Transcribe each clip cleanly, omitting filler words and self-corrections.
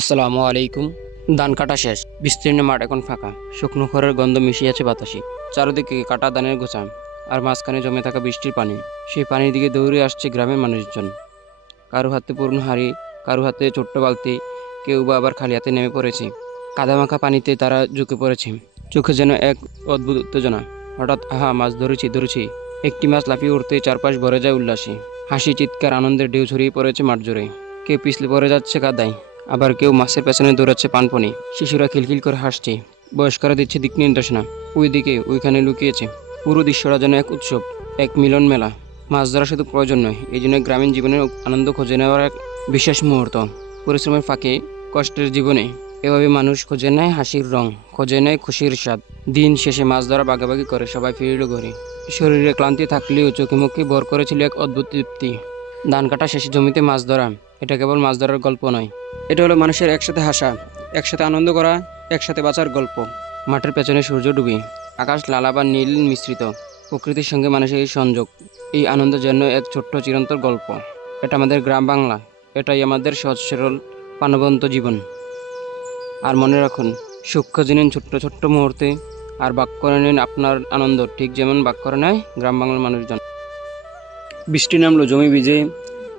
আসসালামু আলাইকুম। ধান কাটা শেষ, বিস্তীর্ণ মাঠ এখন ফাঁকা, শুকনো খড়ের গন্ধ মিশিয়ে আছে বাতাসে। চারদিকে কাটা ধানের গোছা, আর মাঝখানে জমে থাকা বৃষ্টির পানি। সেই পানির দিকে দৌড়ে আসছে গ্রামের মানুষজন। কারো হাতে পুরনো হাঁড়ি, কারো হাতে ছোট্ট বালতি, কেউ বা আবার খালি হাতে নেমে পড়েছে। কাদামাখা পানিতে তারা ঝুঁকে পড়েছে, চোখে যেন এক অদ্ভুত উত্তেজনা। হঠাৎ আহা, মাছ ধরেছি ধরেছি! একটি মাছ লাফিয়ে উঠতেই চারপাশ ভরে যায় উল্লাসে। হাসি, চিৎকার, আনন্দের ঢেউ ছড়িয়ে পড়েছে মাঠ জুড়ে। কেউ পিছলে পড়ে যাচ্ছে কাদায়, আবার কেউ মাছের পেছনে দৌড়াচ্ছে পানপনি। শিশুরা খিলখিল করে হাসছে, বয়স্করা দিচ্ছে দিক নির্দেশনা। ওইদিকে ওইখানে লুকিয়েছে। পুরো দৃশ্যটা যেন এক উৎসব, এক মিলন মেলা। মাছ ধরা শুধু প্রয়োজন নয়, এই জন্য গ্রামীণ জীবনের আনন্দ খুঁজে নেওয়ার এক বিশেষ মুহূর্ত। পরিশ্রমের ফাঁকে, কষ্টের জীবনে এভাবে মানুষ খুঁজে নেয় হাসির রং, খুঁজে নেয় খুশির স্বাদ। দিন শেষে মাছ ধরা ভাগাভাগি করে সবাই ফিরল ঘরে। শরীরে ক্লান্তি থাকলেও চোখে মুখে ভর করেছিল এক অদ্ভুত তৃপ্তি। ধান কাটা শেষে জমিতে মাছ ধরা, এটা কেবল মাছ ধরার গল্প নয়, এটা হলো মানুষের একসাথে হাসা, একসাথে আনন্দ করা, একসাথে বাঁচার গল্প। মাঠের পেছনে সূর্য ডুবে, আকাশ লাল আবার নীল মিশ্রিত, প্রকৃতির সঙ্গে মানুষের এই সংযোগ, এই আনন্দ যেন এক ছোট্ট চিরন্তর গল্প। এটা আমাদের গ্রাম বাংলা, এটাই আমাদের সহজ সরল প্রাণবন্ত জীবন। আর মনে রাখুন, সূক্ষ্ম জেনেন ছোট্ট ছোট্ট মুহূর্তে, আর ভাগ করে নিন আপনার আনন্দ, ঠিক যেমন ভাগ করে নেয় গ্রাম বাংলার মানুষজন। বৃষ্টি নামলো, জমি ভিজে,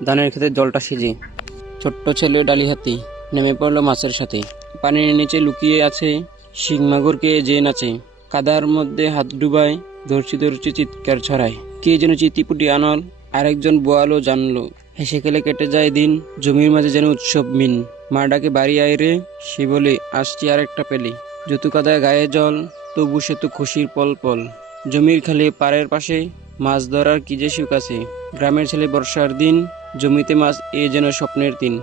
ধানের খেতে জলটা সেজে। ছোট্ট ছেলে ডালি হাতি নেমে পড়লো মাছের সাথে। পানির নিচে লুকিয়ে আছে শিং মাগুরকে যে নাচে। কাদার মধ্যে হাত ডুবায়, ধরছি ধরছি চিৎকার ছড়ায়। কে যেন চিতিপুটি আনল, আরেকজন বোয়ালো জানলো। হেসে খেলে কেটে যায় দিন, জমির মাঝে যেন উৎসব মিন। মা ডাকে বাড়ি আয় রে, সে বলে আসছি আরেকটা পেলে। জুতু কাদায় গায়ে জল, তবু সে তো খুশির পল পল। জমির খালে পাড়ের পাশে, মাছ ধরার কি যে সুখ আছে। গ্রামের ছেলে বর্ষার দিন, জমিতে মাছ এ যেন স্বপ্নের দিন।